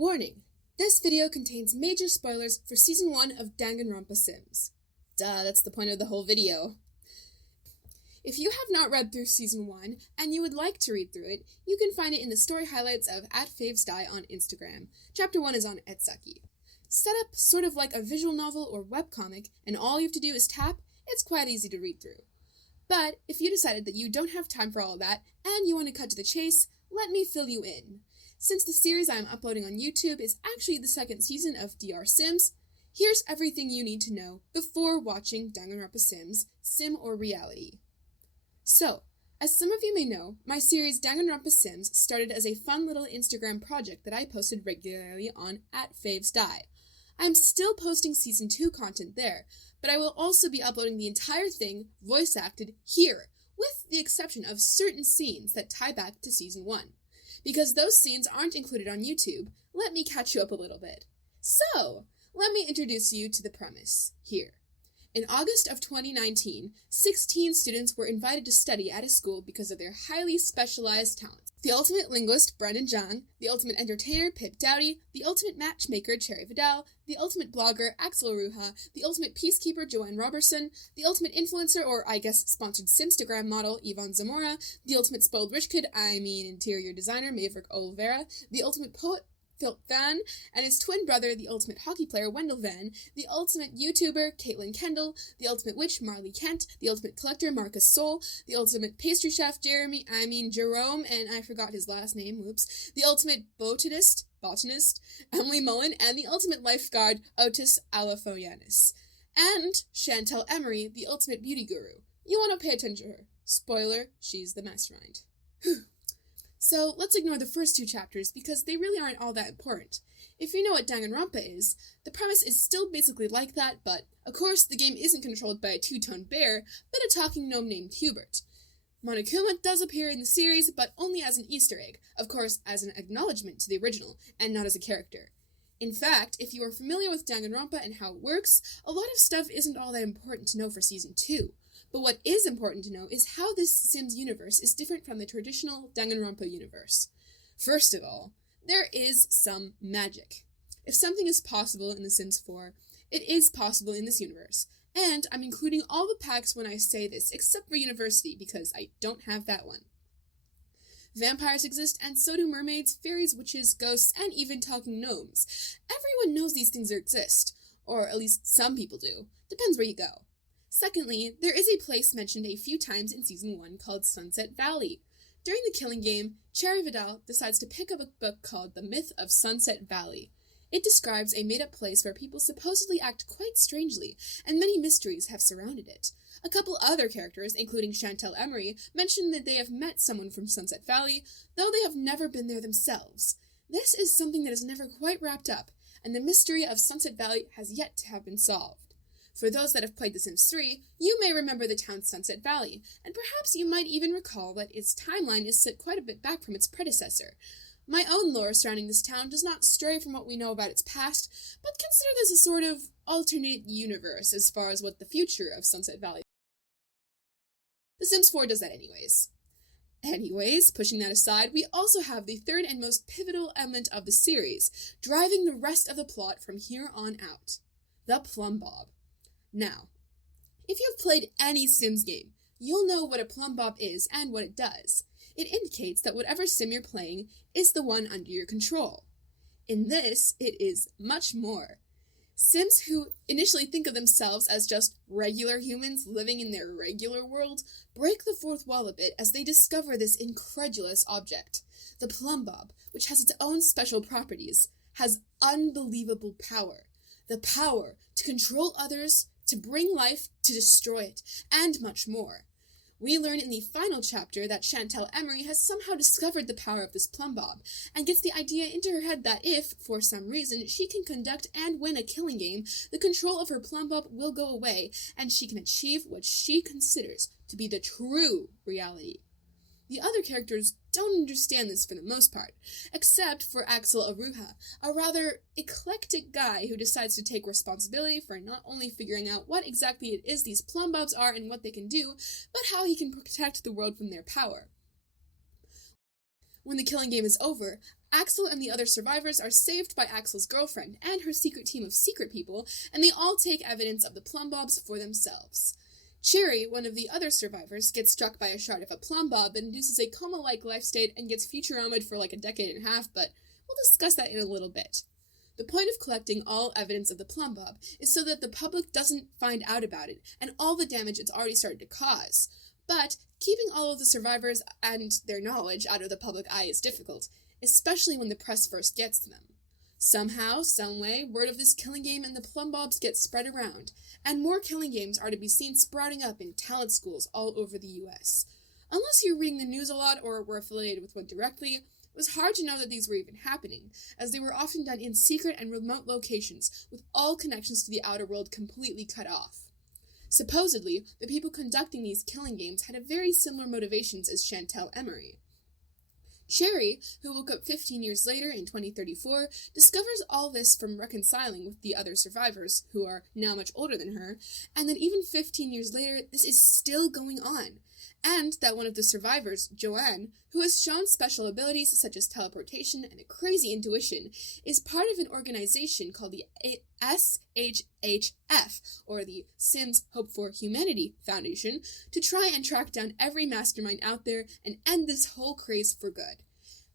Warning! This video contains major spoilers for Season 1 of Danganronpa Sims. Duh, that's the point of the whole video. If you have not read through Season 1, and you would like to read through it, you can find it in the story highlights of @favesdie on Instagram. Chapter 1 is on Etsaki. Set up sort of like a visual novel or webcomic, and all you have to do is tap, it's quite easy to read through. But if you decided that you don't have time for all of that, and you want to cut to the chase, let me fill you in. Since the series I am uploading on YouTube is actually the second season of DR Sims, here's everything you need to know before watching Danganronpa Sims, Sim or Reality. So, as some of you may know, my series Danganronpa Sims started as a fun little Instagram project that I posted regularly on @favesdie. I'm still posting Season 2 content there, but I will also be uploading the entire thing, voice acted, here, with the exception of certain scenes that tie back to Season 1. Because those scenes aren't included on YouTube, let me catch you up a little bit. So, let me introduce you to the premise, here. In August of 2019, 16 students were invited to study at a school because of their highly specialized talents. The ultimate linguist, Brendan Zhang, the ultimate entertainer, Pip Dowdy, the ultimate matchmaker, Cherry Vidal, the ultimate blogger, Axel Ruha, the ultimate peacekeeper, Joanne Robertson, the ultimate influencer, or I guess sponsored Simstagram model, Yvonne Zamora, the ultimate spoiled rich kid, interior designer, Maverick Oliveira, the ultimate poet, Phil Van, and his twin brother, the ultimate hockey player, Wendell Van, the ultimate YouTuber, Caitlin Kendall, the ultimate witch, Marley Kent, the ultimate collector, Marcus Soul, the ultimate pastry chef, Jerome, and I forgot his last name, whoops, the ultimate botanist, Emily Mullen, and the ultimate lifeguard, Otis Alafoyanis, and Chantel Emery, the ultimate beauty guru. You want to pay attention to her. Spoiler, she's the mastermind. Whew. So, let's ignore the first two chapters because they really aren't all that important. If you know what Danganronpa is, the premise is still basically like that, but, of course, the game isn't controlled by a two-tone bear, but a talking gnome named Hubert. Monokuma does appear in the series, but only as an Easter egg, of course, as an acknowledgement to the original, and not as a character. In fact, if you are familiar with Danganronpa and how it works, a lot of stuff isn't all that important to know for Season 2. But what is important to know is how this Sims universe is different from the traditional Danganronpa universe. First of all, there is some magic. If something is possible in The Sims 4, it is possible in this universe. And I'm including all the packs when I say this, except for University, because I don't have that one. Vampires exist, and so do mermaids, fairies, witches, ghosts, and even talking gnomes. Everyone knows these things exist, or at least some people do. Depends where you go. Secondly, there is a place mentioned a few times in Season 1 called Sunset Valley. During the killing game, Cherry Vidal decides to pick up a book called The Myth of Sunset Valley. It describes a made-up place where people supposedly act quite strangely, and many mysteries have surrounded it. A couple other characters, including Chantel Emery, mention that they have met someone from Sunset Valley, though they have never been there themselves. This is something that is never quite wrapped up, and the mystery of Sunset Valley has yet to have been solved. For those that have played The Sims 3, you may remember the town Sunset Valley, and perhaps you might even recall that its timeline is set quite a bit back from its predecessor. My own lore surrounding this town does not stray from what we know about its past, but consider this a sort of alternate universe as far as what the future of Sunset Valley is. The Sims 4 does that anyways. Pushing that aside, we also have the third and most pivotal element of the series, driving the rest of the plot from here on out. The Plum Bob. Now, if you've played any Sims game, you'll know what a plumb bob is and what it does. It indicates that whatever sim you're playing is the one under your control. In this, it is much more. Sims who initially think of themselves as just regular humans living in their regular world break the fourth wall a bit as they discover this incredulous object. The plumb bob, which has its own special properties, has unbelievable power. The power to control others, to bring life, to destroy it, and much more. We learn in the final chapter that Chantel Emery has somehow discovered the power of this plumb bob, and gets the idea into her head that if, for some reason, she can conduct and win a killing game, the control of her plumb bob will go away, and she can achieve what she considers to be the true reality. The other characters don't understand this for the most part, except for Axel Aruha, a rather eclectic guy who decides to take responsibility for not only figuring out what exactly it is these plumb bobs are and what they can do, but how he can protect the world from their power. When the killing game is over, Axel and the other survivors are saved by Axel's girlfriend and her secret team of secret people, and they all take evidence of the Plumbobs for themselves. Cherry, one of the other survivors, gets struck by a shard of a Plumbob that induces a coma-like life state and gets Futuramaed for like a decade and a half, but we'll discuss that in a little bit. The point of collecting all evidence of the Plumbob is so that the public doesn't find out about it and all the damage it's already started to cause. But keeping all of the survivors and their knowledge out of the public eye is difficult, especially when the press first gets to them. Somehow, someway, word of this killing game and the Plumbobs gets spread around, and more killing games are to be seen sprouting up in talent schools all over the US. Unless you're reading the news a lot or were affiliated with one directly, it was hard to know that these were even happening, as they were often done in secret and remote locations, with all connections to the outer world completely cut off. Supposedly, the people conducting these killing games had a very similar motivations as Chantel Emery. Cherry, who woke up 15 years later in 2034, discovers all this from reconciling with the other survivors, who are now much older than her, and that even 15 years later, this is still going on. And that one of the survivors, Joanne, who has shown special abilities such as teleportation and a crazy intuition, is part of an organization called the SHHF, or the Sims Hope for Humanity Foundation, to try and track down every mastermind out there and end this whole craze for good.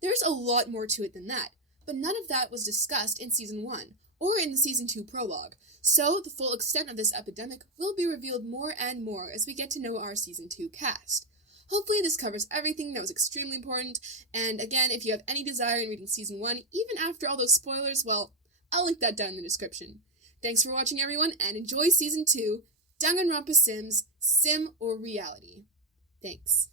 There's a lot more to it than that, but none of that was discussed in Season 1, or in the Season 2 prologue, so the full extent of this epidemic will be revealed more and more as we get to know our Season 2 cast. Hopefully this covers everything that was extremely important, and again, if you have any desire in reading Season 1, even after all those spoilers, well, I'll link that down in the description. Thanks for watching, everyone, and enjoy Season 2, Danganronpa Sims, Sim or Reality. Thanks.